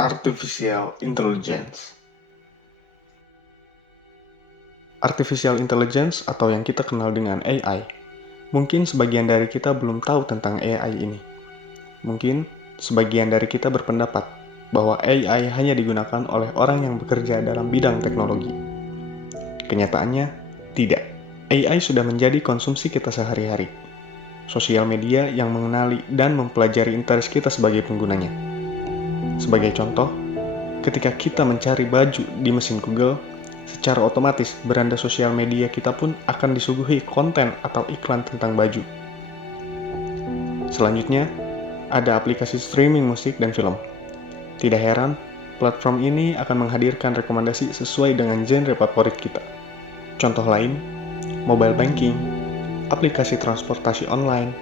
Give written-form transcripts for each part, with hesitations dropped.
Artificial Intelligence. Artificial Intelligence atau yang kita kenal dengan AI. Mungkin sebagian dari kita belum tahu tentang AI ini. Mungkin sebagian dari kita berpendapat bahwa AI hanya digunakan oleh orang yang bekerja dalam bidang teknologi. Kenyataannya, tidak. AI sudah menjadi konsumsi kita sehari-hari. Sosial media yang mengenali dan mempelajari interest kita sebagai penggunanya. Sebagai contoh, ketika kita mencari baju di mesin Google, secara otomatis beranda sosial media kita pun akan disuguhi konten atau iklan tentang baju. Selanjutnya, ada aplikasi streaming musik dan film. Tidak heran, platform ini akan menghadirkan rekomendasi sesuai dengan genre favorit kita. Contoh lain, mobile banking, aplikasi transportasi online,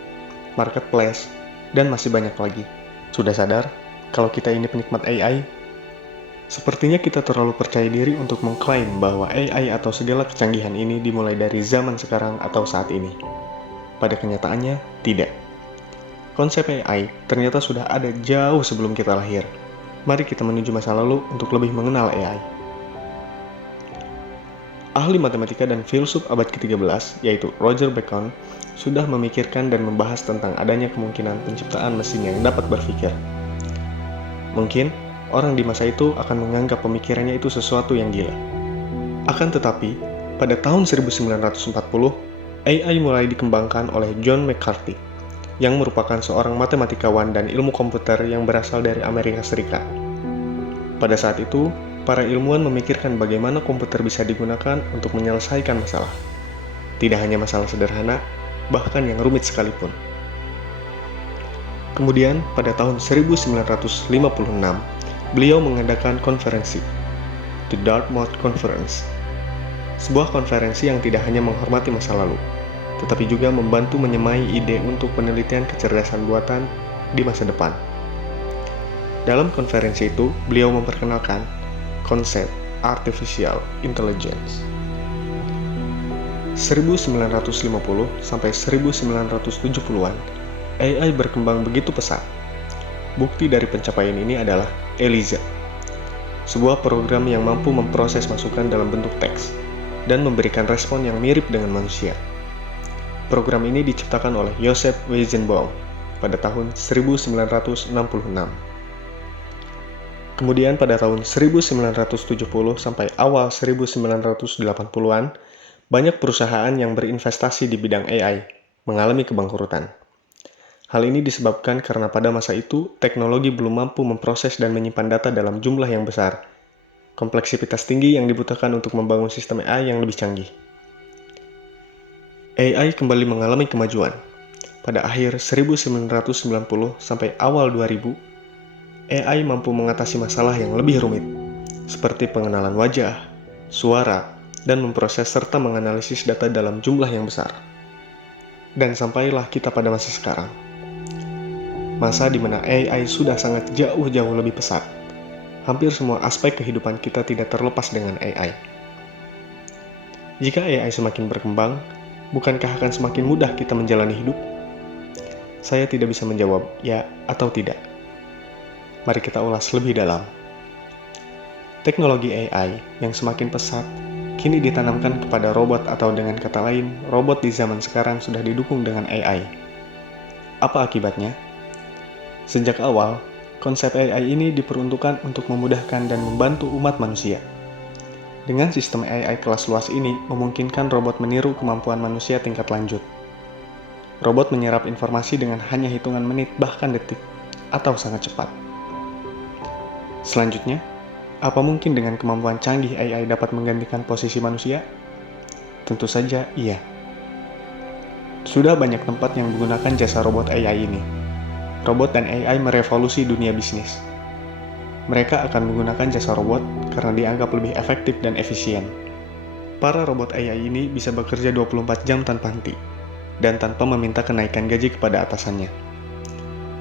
marketplace, dan masih banyak lagi. Sudah sadar kalau kita ini penikmat AI? Sepertinya kita terlalu percaya diri untuk mengklaim bahwa AI atau segala kecanggihan ini dimulai dari zaman sekarang atau saat ini. Pada kenyataannya, tidak. Konsep AI ternyata sudah ada jauh sebelum kita lahir. Mari kita menuju masa lalu untuk lebih mengenal AI. Ahli matematika dan filsuf abad ke-13, yaitu Roger Bacon, sudah memikirkan dan membahas tentang adanya kemungkinan penciptaan mesin yang dapat berpikir. Mungkin, orang di masa itu akan menganggap pemikirannya itu sesuatu yang gila. Akan tetapi, pada tahun 1940, AI mulai dikembangkan oleh John McCarthy, yang merupakan seorang matematikawan dan ilmu komputer yang berasal dari Amerika Serikat. Pada saat itu, para ilmuwan memikirkan bagaimana komputer bisa digunakan untuk menyelesaikan masalah. Tidak hanya masalah sederhana, bahkan yang rumit sekalipun. Kemudian, pada tahun 1956, beliau mengadakan konferensi, The Dartmouth Conference, sebuah konferensi yang tidak hanya menghormati masa lalu, tetapi juga membantu menyemai ide untuk penelitian kecerdasan buatan di masa depan. Dalam konferensi itu, beliau memperkenalkan konsep Artificial Intelligence. 1950 sampai 1970-an, AI berkembang begitu pesat. Bukti dari pencapaian ini adalah ELIZA, sebuah program yang mampu memproses masukan dalam bentuk teks dan memberikan respon yang mirip dengan manusia. Program ini diciptakan oleh Joseph Weizenbaum pada tahun 1966. Kemudian pada tahun 1970 sampai awal 1980-an, banyak perusahaan yang berinvestasi di bidang AI mengalami kebangkrutan. Hal ini disebabkan karena pada masa itu, teknologi belum mampu memproses dan menyimpan data dalam jumlah yang besar. Kompleksitas tinggi yang dibutuhkan untuk membangun sistem AI yang lebih canggih. AI kembali mengalami kemajuan. Pada akhir 1990 sampai awal 2000, AI mampu mengatasi masalah yang lebih rumit, seperti pengenalan wajah, suara, dan memproses serta menganalisis data dalam jumlah yang besar. Dan sampailah kita pada masa sekarang. Masa di mana AI sudah sangat jauh-jauh lebih pesat. Hampir semua aspek kehidupan kita tidak terlepas dengan AI. Jika AI semakin berkembang, bukankah akan semakin mudah kita menjalani hidup? Saya tidak bisa menjawab ya atau tidak. Mari kita ulas lebih dalam. Teknologi AI yang semakin pesat kini ditanamkan kepada robot, atau dengan kata lain, robot di zaman sekarang sudah didukung dengan AI. Apa akibatnya? Sejak awal, konsep AI ini diperuntukkan untuk memudahkan dan membantu umat manusia. Dengan sistem AI kelas luas ini memungkinkan robot meniru kemampuan manusia tingkat lanjut. Robot menyerap informasi dengan hanya hitungan menit bahkan detik, atau sangat cepat. Selanjutnya, apa mungkin dengan kemampuan canggih AI dapat menggantikan posisi manusia? Tentu saja iya. Sudah banyak tempat yang menggunakan jasa robot AI ini. Robot dan AI merevolusi dunia bisnis. Mereka akan menggunakan jasa robot karena dianggap lebih efektif dan efisien. Para robot AI ini bisa bekerja 24 jam tanpa henti, dan tanpa meminta kenaikan gaji kepada atasannya.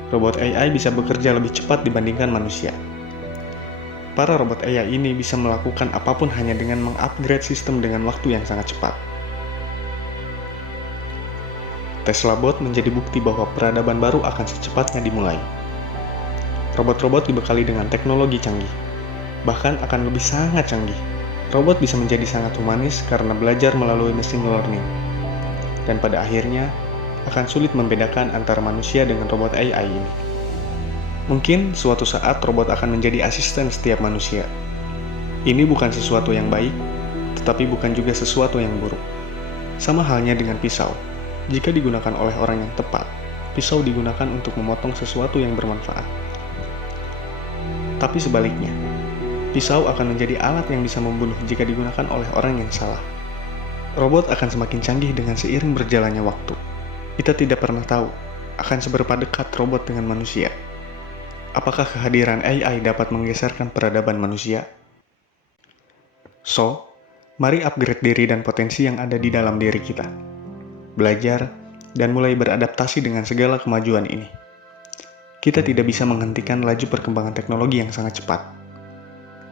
Robot AI bisa bekerja lebih cepat dibandingkan manusia. Para robot AI ini bisa melakukan apapun hanya dengan mengupgrade sistem dengan waktu yang sangat cepat. Tesla Bot menjadi bukti bahwa peradaban baru akan secepatnya dimulai. Robot-robot dibekali dengan teknologi canggih, bahkan akan lebih sangat canggih. Robot bisa menjadi sangat humanis karena belajar melalui machine learning, dan pada akhirnya akan sulit membedakan antara manusia dengan robot AI ini. Mungkin suatu saat robot akan menjadi asisten setiap manusia. Ini bukan sesuatu yang baik, tetapi bukan juga sesuatu yang buruk. Sama halnya dengan pisau. Jika digunakan oleh orang yang tepat, pisau digunakan untuk memotong sesuatu yang bermanfaat. Tapi sebaliknya, pisau akan menjadi alat yang bisa membunuh jika digunakan oleh orang yang salah. Robot akan semakin canggih dengan seiring berjalannya waktu. Kita tidak pernah tahu akan seberapa dekat robot dengan manusia. Apakah kehadiran AI dapat menggeserkan peradaban manusia? So, mari upgrade diri dan potensi yang ada di dalam diri kita. Belajar, dan mulai beradaptasi dengan segala kemajuan ini. Kita tidak bisa menghentikan laju perkembangan teknologi yang sangat cepat.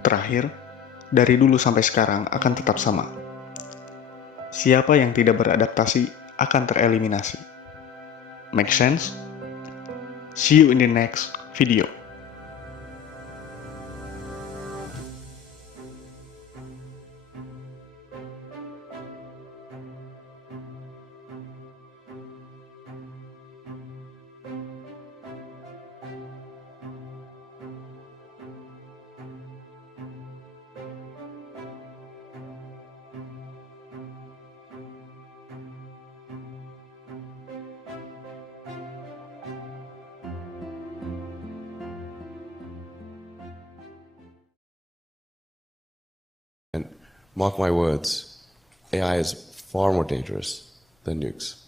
Terakhir, dari dulu sampai sekarang akan tetap sama. Siapa yang tidak beradaptasi akan tereliminasi. Make sense? See you in the next video. And mark my words, AI is far more dangerous than nukes.